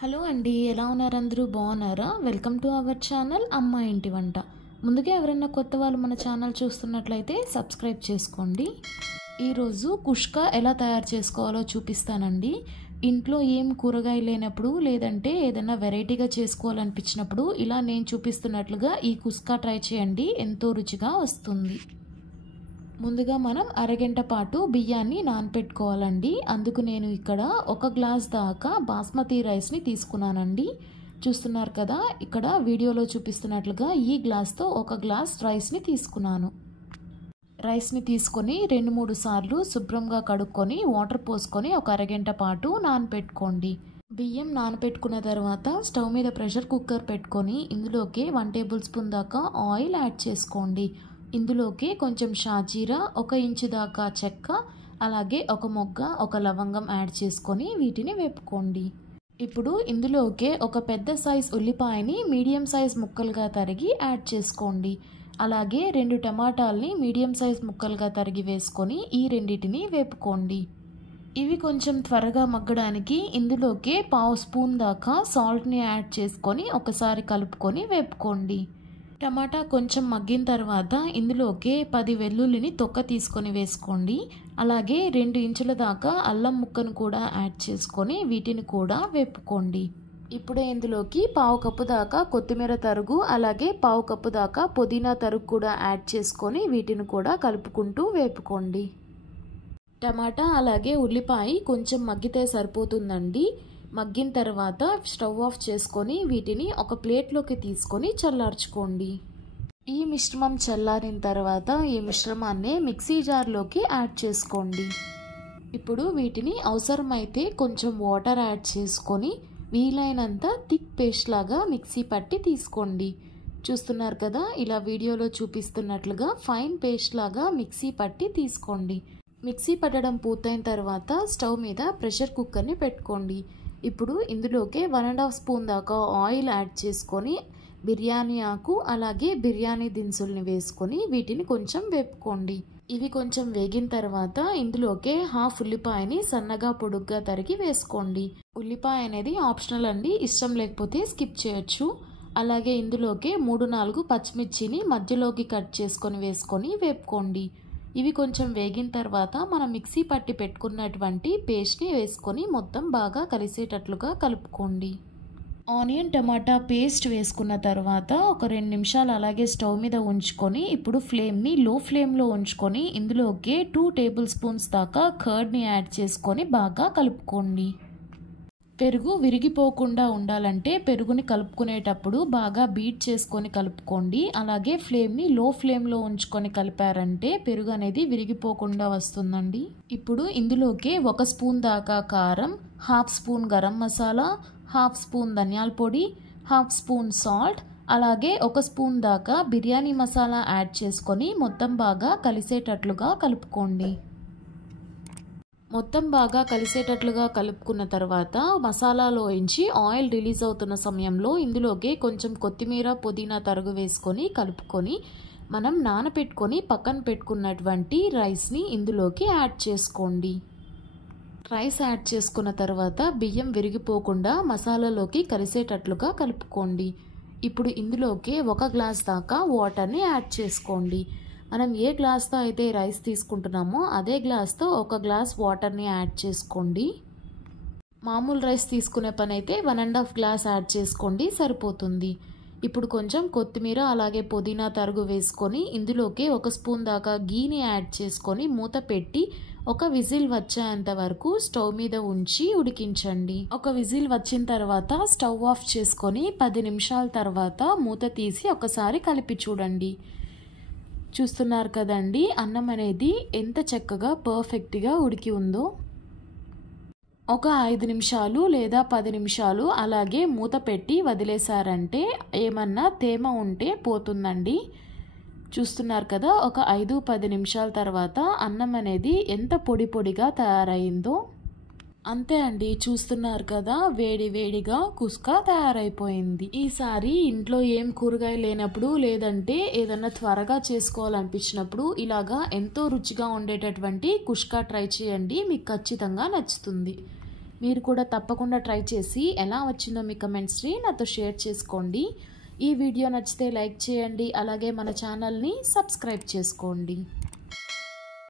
Hello అండి, ఎలా ఉన్నారు? అందరూ బాగున్నారా? వెల్కమ్ టు అవర్ ఛానల్ అమ్మ ఇంటి వంట. ముందుగా ఎవరైనా కొత్త వాళ్ళు మన ఛానల్ చూస్తున్నట్లయితే సబ్స్క్రైబ్ చేసుకోండి. ఈరోజు కుష్కా ఎలా తయారు చేసుకోవాలో చూపిస్తానండి. ఇంట్లో ఏం కూరగాయలు లేనప్పుడు లేదంటే ఏదైనా వెరైటీగా చేసుకోవాలనిపించినప్పుడు ఇలా నేను చూపిస్తున్నట్లుగా ఈ కుష్కా ట్రై చేయండి, ఎంతో రుచిగా వస్తుంది. ముందుగా మనం అరగంట పాటు బియ్యాన్ని నానపెట్టుకోవాలండి. అందుకు నేను ఇక్కడ 1 గ్లాస్ దాకా బాస్మతి రైస్ని తీసుకున్నానండి. చూస్తున్నారు కదా, ఇక్కడ వీడియోలో చూపిస్తున్నట్లుగా ఈ గ్లాస్తో 1 గ్లాస్ రైస్ని తీసుకున్నాను. రైస్ని తీసుకొని 2-3 సార్లు శుభ్రంగా కడుక్కొని వాటర్ పోసుకొని ఒక అరగంట పాటు నానపెట్టుకోండి. బియ్యం నానపెట్టుకున్న తర్వాత స్టవ్ మీద ప్రెషర్ కుక్కర్ పెట్టుకొని ఇందులోకి 1 టేబుల్ స్పూన్ దాకా ఆయిల్ యాడ్ చేసుకోండి. ఇందులోకి కొంచెం షాజీరా, 1 ఇంచు దాకా చెక్క, అలాగే 1 మొగ్గ, 1 లవంగం యాడ్ చేసుకొని వీటిని వేపుకోండి. ఇప్పుడు ఇందులోకి ఒక పెద్ద సైజ్ ఉల్లిపాయని మీడియం సైజ్ ముక్కలుగా తరిగి యాడ్ చేసుకోండి. అలాగే 2 టమాటాలని మీడియం సైజ్ ముక్కలుగా తరిగి వేసుకొని ఈ రెండింటిని వేపుకోండి. ఇవి కొంచెం త్వరగా మగ్గడానికి ఇందులోకి 1/2 స్పూన్ దాకా సాల్ట్ని యాడ్ చేసుకొని ఒకసారి కలుపుకొని వేపుకోండి. టమాటా కొంచెం మగ్గిన తర్వాత ఇందులోకి 10 వెల్లుల్లిని తొక్క తీసుకొని వేసుకోండి. అలాగే 2 ఇంచుల దాకా అల్లం ముక్కను కూడా యాడ్ చేసుకొని వీటిని కూడా వేపుకోండి. ఇప్పుడు ఇందులోకి 1/2 కప్పు దాకా కొత్తిమీర తరుగు, అలాగే 1/2 కప్పు దాకా పుదీనా తరుగు కూడా యాడ్ చేసుకొని వీటిని కూడా కలుపుకుంటూ వేపుకోండి. టమాటా అలాగే ఉల్లిపాయ కొంచెం మగ్గితే సరిపోతుందండి. మగ్గిన తర్వాత స్టవ్ ఆఫ్ చేసుకొని వీటిని ఒక ప్లేట్లోకి తీసుకొని చల్లార్చుకోండి. ఈ మిశ్రమం చల్లారిన తర్వాత ఈ మిశ్రమాన్ని మిక్సీ జార్లోకి యాడ్ చేసుకోండి. ఇప్పుడు వీటిని అవసరమైతే కొంచెం వాటర్ యాడ్ చేసుకొని వీలైనంత థిక్ పేస్ట్ లాగా మిక్సీ పట్టి తీసుకోండి. చూస్తున్నారు కదా, ఇలా వీడియోలో చూపిస్తున్నట్లుగా ఫైన్ పేస్ట్ లాగా మిక్సీ పట్టి తీసుకోండి. మిక్సీ పట్టడం పూర్తయిన తర్వాత స్టవ్ మీద ప్రెషర్ కుక్కర్ని పెట్టుకోండి. ఇప్పుడు ఇందులోకి 1.5 స్పూన్ దాకా ఆయిల్ యాడ్ చేసుకొని బిర్యానీ ఆకు అలాగే బిర్యానీ దినుసుల్ని వేసుకొని వీటిని కొంచెం వేపుకోండి. ఇవి కొంచెం వేగిన తర్వాత ఇందులోకి 1/2 ఉల్లిపాయని సన్నగా పొడుగ్గా తరిగి వేసుకోండి. ఉల్లిపాయ అనేది ఆప్షనల్ అండి, ఇష్టం లేకపోతే స్కిప్ చేయొచ్చు. అలాగే ఇందులోకి 3-4 పచ్చిమిర్చిని మధ్యలోకి కట్ చేసుకొని వేసుకొని వేపుకోండి. ఇవి కొంచెం వేగిన తర్వాత మనం మిక్సీ పట్టి పెట్టుకున్నటువంటి పేస్ట్ని వేసుకొని మొత్తం బాగా కలిసేటట్లుగా కలుపుకోండి. ఆనియన్ టమాటా పేస్ట్ వేసుకున్న తర్వాత ఒక 2 నిమిషాలు అలాగే స్టవ్ మీద ఉంచుకొని ఇప్పుడు ఫ్లేమ్ని లో ఫ్లేమ్లో ఉంచుకొని ఇందులోకి 2 టేబుల్ స్పూన్స్ దాకా కర్డ్ని యాడ్ చేసుకొని బాగా కలుపుకోండి. పెరుగు విరిగిపోకుండా ఉండాలంటే పెరుగుని కలుపుకునేటప్పుడు బాగా బీట్ చేసుకొని కలుపుకోండి. అలాగే ఫ్లేమ్ని లో ఫ్లేమ్లో ఉంచుకొని కలిపారంటే పెరుగు అనేది విరిగిపోకుండా వస్తుందండి. ఇప్పుడు ఇందులోకి 1 స్పూన్ దాకా కారం, 1/2 స్పూన్ గరం మసాలా, 1/2 స్పూన్ ధనియాల పొడి, 1/2 స్పూన్ సాల్ట్, అలాగే 1 స్పూన్ దాకా బిర్యానీ మసాలా యాడ్ చేసుకొని మొత్తం బాగా కలిసేటట్లుగా కలుపుకోండి. మొత్తం బాగా కలిసేటట్లుగా కలుపుకున్న తర్వాత మసాలాలోంచి ఆయిల్ రిలీజ్ అవుతున్న సమయంలో ఇందులోకి కొంచెం కొత్తిమీర పుదీనా తరుగు వేసుకొని కలుపుకొని మనం నానపెట్టుకొని పక్కన పెట్టుకున్నటువంటి రైస్ని ఇందులోకి యాడ్ చేసుకోండి. రైస్ యాడ్ చేసుకున్న తర్వాత బియ్యం విరిగిపోకుండా మసాలాలోకి కలిసేటట్లుగా కలుపుకోండి. ఇప్పుడు ఇందులోకి 1 గ్లాస్ దాకా వాటర్ని యాడ్ చేసుకోండి. మనం ఏ గ్లాస్తో అయితే రైస్ తీసుకుంటున్నామో అదే గ్లాస్తో 1 గ్లాస్ వాటర్ని యాడ్ చేసుకోండి. మామూలు రైస్ తీసుకునే పని అయితే 1.5 గ్లాస్ యాడ్ చేసుకోండి, సరిపోతుంది. ఇప్పుడు కొంచెం కొత్తిమీర అలాగే పుదీనా తరుగు వేసుకొని ఇందులోకి 1 స్పూన్ దాకా గీని యాడ్ చేసుకొని మూత పెట్టి 1 విజిల్ వచ్చేంత వరకు స్టవ్ మీద ఉంచి ఉడికించండి. 1 విజిల్ వచ్చిన తర్వాత స్టవ్ ఆఫ్ చేసుకొని 10 నిమిషాల తర్వాత మూత తీసి ఒకసారి కలిపి చూడండి. చూస్తున్నారు కదండి, అన్నం అనేది ఎంత చక్కగా పర్ఫెక్ట్గా ఉడికి ఉందో. ఒక 5 నిమిషాలు లేదా 10 నిమిషాలు అలాగే మూత పెట్టి వదిలేశారంటే ఏమన్నా తేమ ఉంటే పోతుందండి. చూస్తున్నారు కదా, ఒక 5-10 నిమిషాల తర్వాత అన్నం అనేది ఎంత పొడి పొడిగా తయారైందో. అంతే అండి, చూస్తున్నారు కదా, వేడి వేడిగా కుష్కా తయారైపోయింది. ఈసారి ఇంట్లో ఏం కూరగాయలు లేనప్పుడు లేదంటే ఏదన్నా త్వరగా చేసుకోవాలనిపించినప్పుడు ఇలాగా ఎంతో రుచిగా ఉండేటటువంటి కుష్కా ట్రై చేయండి, మీకు ఖచ్చితంగా నచ్చుతుంది. మీరు కూడా తప్పకుండా ట్రై చేసి ఎలా వచ్చిందో మీ కమెంట్స్ని నాతో షేర్ చేసుకోండి. ఈ వీడియో నచ్చితే లైక్ చేయండి, అలాగే మన ఛానల్ని సబ్స్క్రైబ్ చేసుకోండి.